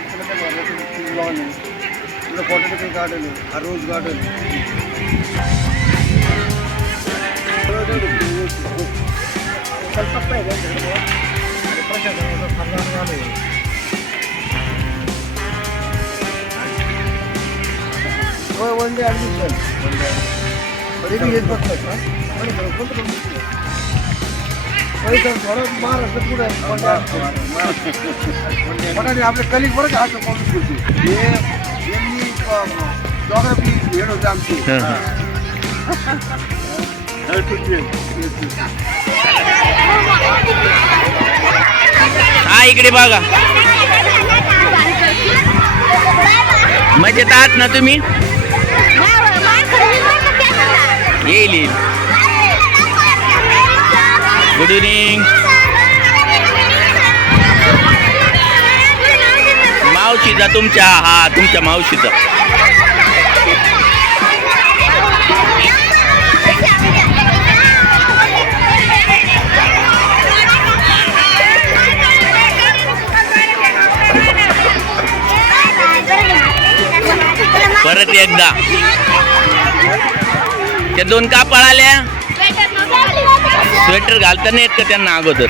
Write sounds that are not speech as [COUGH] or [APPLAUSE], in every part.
Campus बघ, तुला काय मारलं, तुला ती lawn आहे. तुला botanical garden आहे. हा रोज गार्डन कल्पकता महाराष्ट्र पुढे आपले कलिक बरं का? असं हे यांनी जॉग्राफी हेड होते आमची. हा. इकडे बघा. मजेत आहात ना तुम्ही? येईल येईल. गुड इव्हनिंग मावशीचा तुमच्या हा तुमच्या मावशीचा. परत एकदा. त्या दोन का पळाल्या स्वेटर घालता नाही येत का त्यांना अगोदर?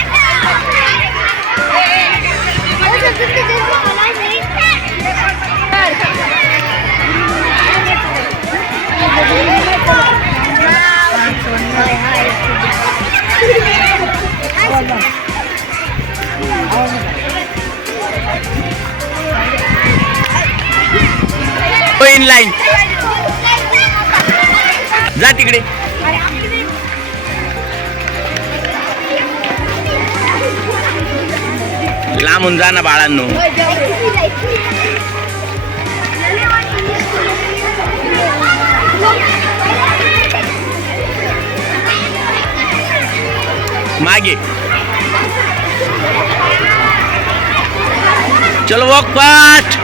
हो, इन लाईन जा तिकडे. लांबून जा ना बाळांनो. मागे. चलो वॉक पाठ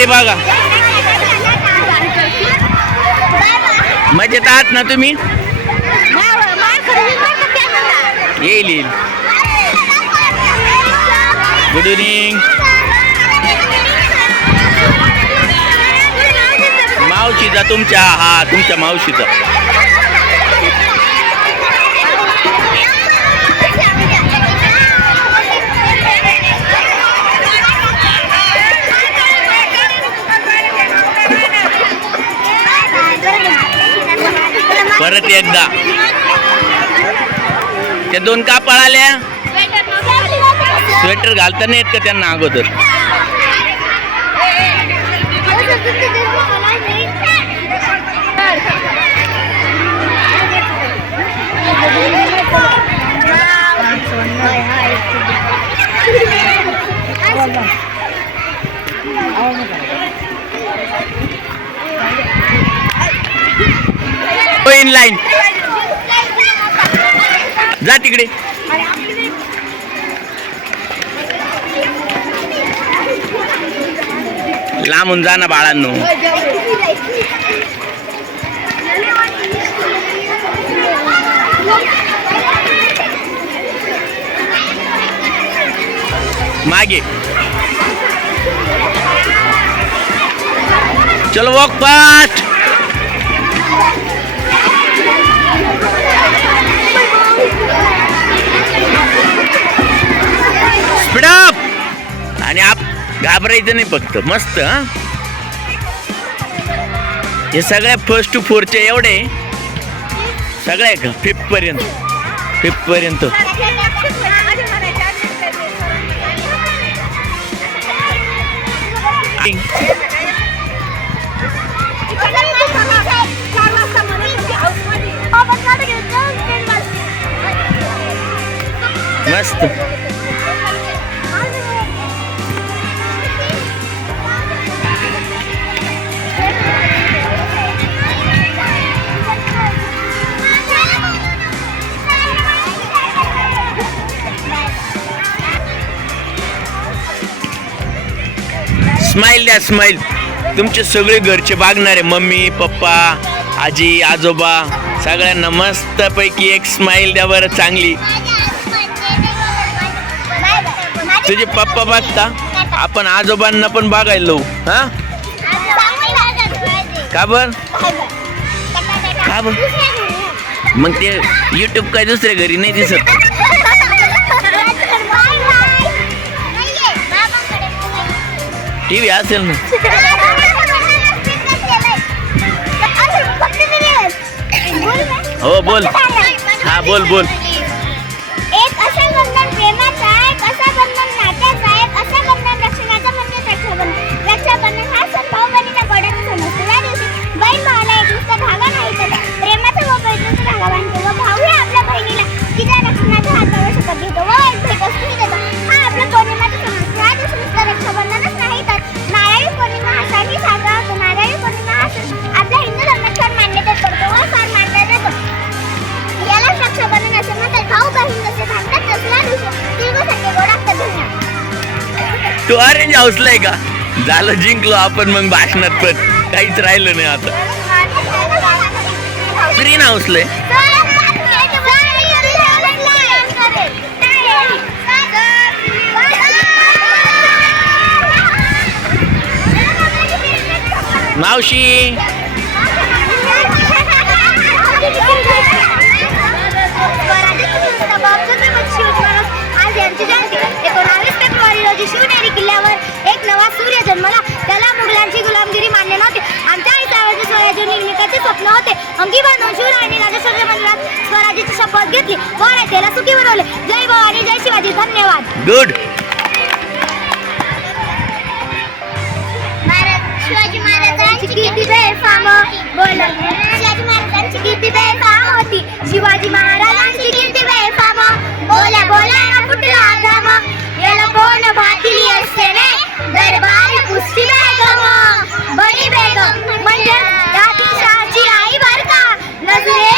इकडे बघा. मजेत आहात ना तुम्ही? येईल येईल. गुड इव्हनिंग मावशीचा तुमच्या हा तुमच्या मावशीचा. परत एकदा. त्या दोन का पळाल्या? स्वेटर घालता नाही येत का त्यांना अगोदर? इन लाईन जा तिकडे. लांबून जा ना बाळांनो. मागे. चलो वॉक फास्ट घाबरायचं नाही फक्त. मस्त हा? हे सगळ्या फर्स्ट टू फोरचे एवढे? सगळ्या फिफ्थ पर्यंत. स्माईल द्या स्माईल तुमचे सगळे घरचे बागणारे मम्मी पप्पा आजी आजोबा सगळ्यांना मस्तपैकी एक स्माईल द्या बरं चांगली. तुझे पप्पा बघता? आपण आजोबांना पण बघायलो हा? का बर? का बर? मग ते यूट्यूब काय दुसऱ्या घरी नाही दिसत? टी व्ही असेल ना. [LAUGHS] हो बोल. हा बोल बोल. ऑरेंज हाऊसला का? झालं जिंकलो आपण मग भाषणात पण काहीच राहिलं नाही आता. ग्रीन हाऊसला आहे मावशी. कामगिरी मानले नव्हते आमच्या आई साहेबांचे स्वराज्य निर्मितीचे स्वप्न होते. अंगी बांधून शिवरायांनी राजा सर्व मंदिरात स्वराज्याची शपथ घेतली. व राज्याला सुखी बनवले. जय भवानी जय शिवाजी. धन्यवाद. गुड शिवाजी महाराजांची किती कीर्ती बेफाम होती. शिवाजी महाराजांची कीर्ती बेफाम. बोला बोला ना फुटला आगाम याला कोण भातिली असते ने? दरबार कुस्ती बेगम. बडी बेगम. म्हणजे दादी शहाची आई बर का? नजरे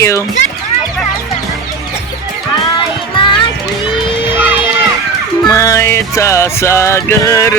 थँक्यू मायेचा सागर.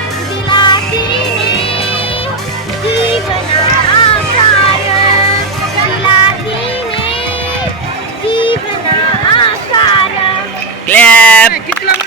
Yeah.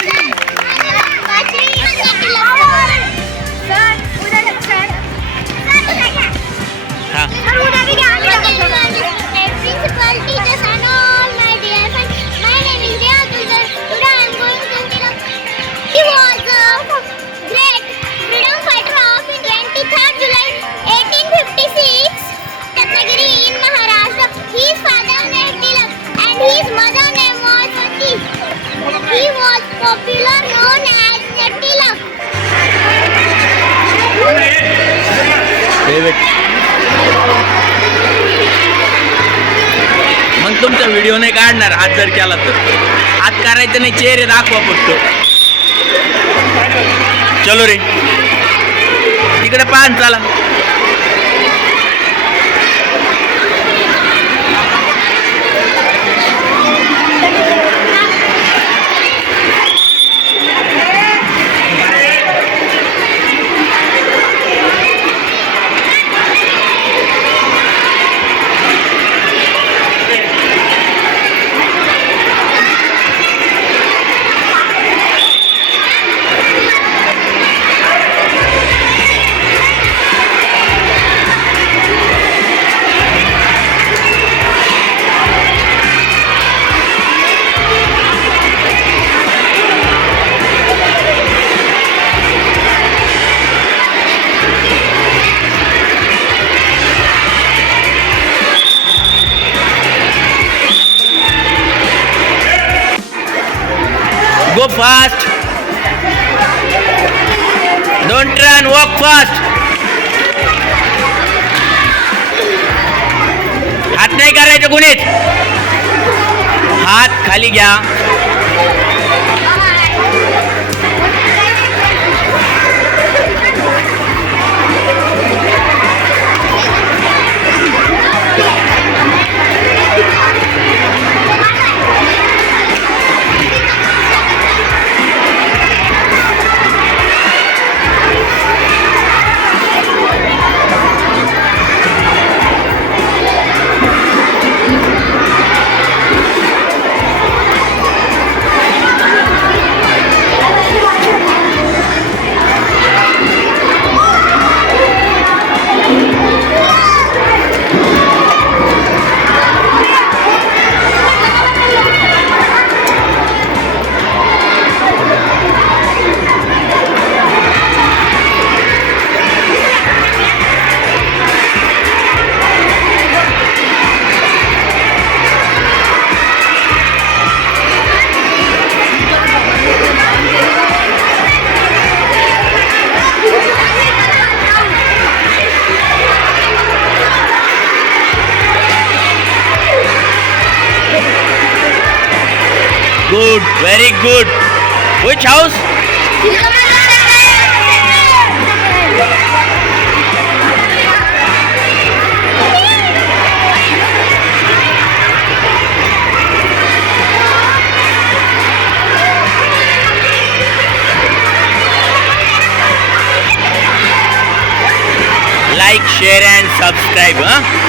तुमचा व्हिडिओ नाही काढणार. हात जर केला तर. हात करायचं नाही चेहरे दाखवा फक्त. चलो रे. तिकडे पान चला. Go fast don't run walk fast हात नाही करायचं कुणीच. हात खाली घ्या. Good, very good. Which house? Like, share and subscribe, huh?